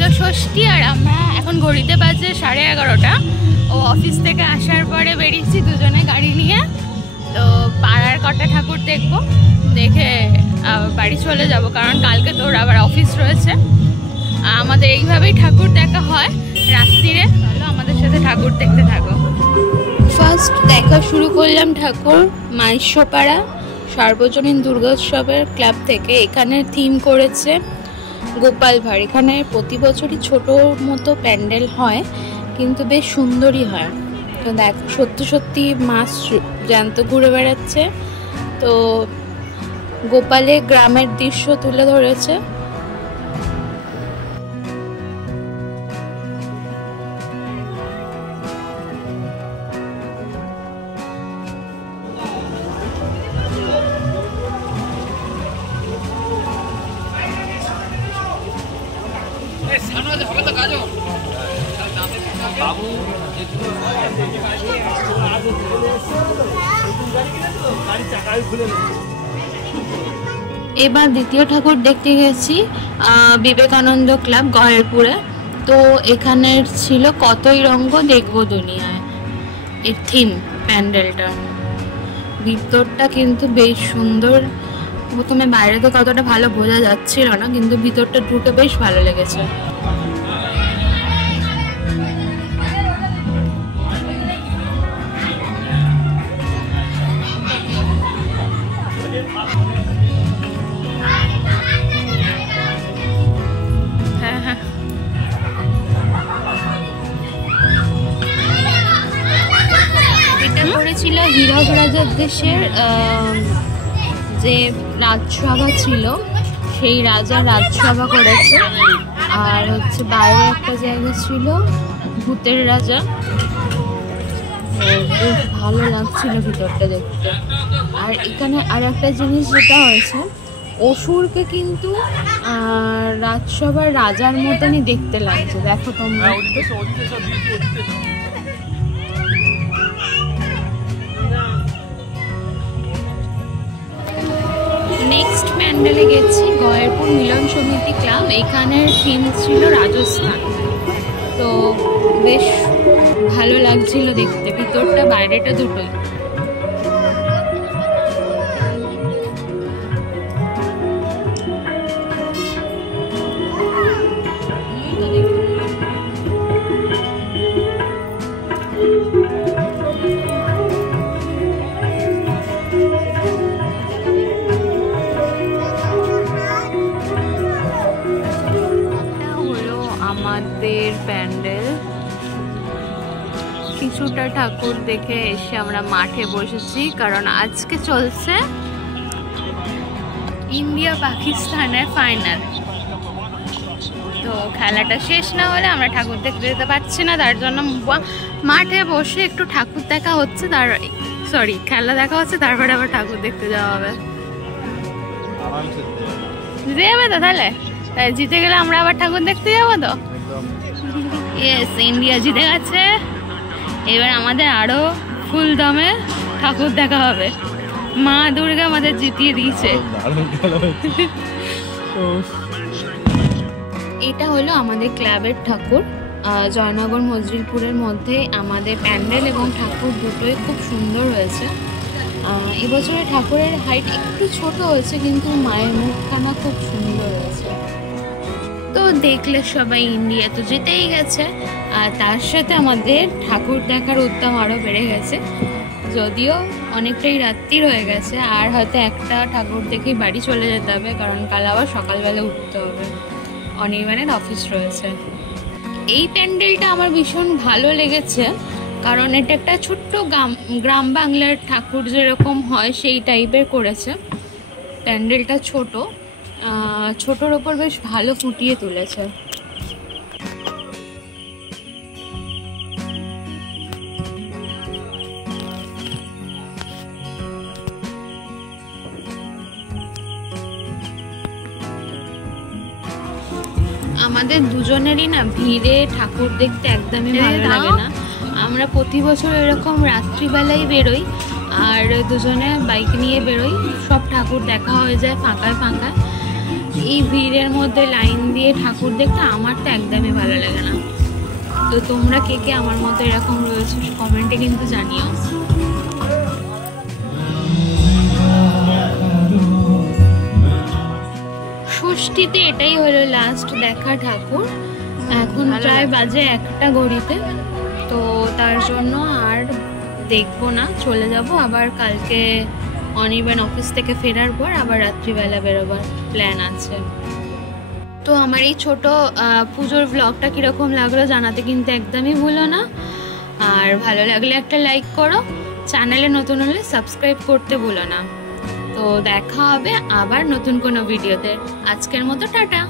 হলো ষষ্ঠী আর আমরা এখন ঘড়িতে বাজে 11:30। ও অফিস থেকে আসার পরে বেরিয়েছি দুজনে গাড়ি নিয়ে। তো পাড়ার কটা ঠাকুর দেখবো, দেখে বাড়ি চলে যাব, কারণ কালকে তোর আবার অফিস রয়েছে। আমাদের এইভাবেই ঠাকুর দেখা হয় রাত্রিরে। চলো আমাদের সাথে ঠাকুর দেখতে থাকো। ফার্স্ট দেখা শুরু করলাম ঠাকুর মাইশপাড়া সার্বজনীন দুর্গোৎসবের ক্লাব থেকে। এখানে থিম করেছে গোপাল ভাঁড়। এখানে প্রতি বছরই ছোট মতো প্যান্ডেল হয়, কিন্তু বেশ সুন্দরই হয়। তো দেখ সত্যি সত্যি মাছ জ্যান্ত ঘুরে বেড়াচ্ছে। তো গোপালে গ্রামের দৃশ্য তুলে ধরেছে। এবার দ্বিতীয় ঠাকুর দেখতে গেছি বিবেকানন্দ ক্লাব গয়েরপুরে। তো এখানের ছিল কতই রঙ্গ দেখবো দুনিয়ায়, এই থিম প্যান্ডেলটা। ভিতরটা কিন্তু বেশ সুন্দর। প্রথমে বাইরে তো কতটা ভালো বোঝা যাচ্ছিল না, কিন্তু ভিতরটা ঢুকে বেশ ভালো লেগেছে। ছিল হীরক রাজার দেশের যে রাজসভা ছিল, সেই রাজা রাজসভা করেছে। আর হচ্ছে বাইরে একটা জায়গা ছিল ভূতের রাজা। বেশ ভালো লাগছিল ভিতরটা দেখতে। আর এখানে আর একটা জিনিস যেটা হয়েছে, অসুরকে কিন্তু রাজসভার রাজার মতনই দেখতে লাগছে। দেখো তোমরা। নেক্সট প্যান্ডেলে গেছি গয়েরপুর মিলন সমিতি ক্লাব। এখানের থিম ছিল রাজস্থান। তো বেশ ভালো লাগছিল দেখতে, ভিতরটা বাইরেটা দুটোই। আমাদের প্যান্ডেল কিছুটা ঠাকুর দেখে এসে আমরা মাঠে বসেছি, কারণ আজকে চলছে ইন্ডিয়া পাকিস্তানের ফাইনাল। তো খেলাটা শেষ না হলে আমরা ঠাকুর দেখতে যেতে পারছি না, তার জন্য মাঠে বসে একটু ঠাকুর দেখা হচ্ছে, খেলা দেখা হচ্ছে, তারপরে আবার ঠাকুর দেখতে যাওয়া হবে। জিতে যাবে তো তাহলে? জিতে গেলে আমরা আবার ঠাকুর দেখতে যাবো তো। ইয়েস, ইন্ডিয়া জিতে গেছে। এবার আমাদের আরো ফুল দমে ঠাকুর দেখা হবে। মা দুর্গা আমাদের জিতিয়ে দিয়েছে। এটা হলো আমাদের ক্লাবের ঠাকুর। জয়নগর মজরিলপুরের মধ্যে আমাদের প্যান্ডেল এবং ঠাকুর দুটোই খুব সুন্দর হয়েছে। এবছরের ঠাকুরের হাইট একটু ছোট হয়েছে, কিন্তু মায়ের মুখখানা খুব সুন্দর হয়েছে। তো দেখলে সবাই ইন্ডিয়া তো জিতেই গেছে, আর তার সাথে আমাদের ঠাকুর দেখার উদ্যম আরও বেড়ে গেছে। যদিও অনেকটাই রাত্রির হয়ে গেছে, আর হয়তো একটা ঠাকুর দেখেই বাড়ি চলে যেতে হবে, কারণ কাল আবার সকালবেলা উঠতে হবে, অনির্বাণের অফিস রয়েছে। এই প্যান্ডেলটা আমার ভীষণ ভালো লেগেছে, কারণ এটা একটা ছোট্ট গ্রাম বাংলার ঠাকুর যেরকম হয় সেই টাইপের করেছে। প্যান্ডেলটা ছোটোর ওপর বেশ ভালো ফুটিয়ে তুলেছে। আমাদের দুজনেরই না ভিড়ে ঠাকুর দেখতে একদমই ভালো লাগে না। আমরা প্রতি বছর এরকম রাত্রিবেলায় বেরোই, আর দুজনে বাইক নিয়ে বেরোই, সব ঠাকুর দেখা হয়ে যায় ফাঁকায় ফাঁকায়। এই ভিড়ের মধ্যে লাইন দিয়ে ঠাকুর দেখতে আমার তো একদমই ভালো লাগে না। তো তোমরা কে কে আমার মতো এরকম রয়েছে কমেন্টে কিন্তু জানিও। ষষ্ঠীতে এটাই হলো লাস্ট দেখা ঠাকুর। এখন প্রায় বাজে 1টা ঘড়িতে, তো তার জন্য আর দেখবো না, চলে যাব আবার কালকে অনির্বাণ অফিস থেকে ফেরার পর আবার রাত্রিবেলা বেরোবার প্ল্যান আছে। তো আমার এই ছোট পুজোর ব্লগটা কীরকম লাগলো জানাতে কিন্তু একদমই ভুলো না। আর ভালো লাগলে একটা লাইক করো, চ্যানেলে নতুন হলে সাবস্ক্রাইব করতে ভুলো না। তো দেখা হবে আবার নতুন কোনো ভিডিওতে। আজকের মতো টাটা।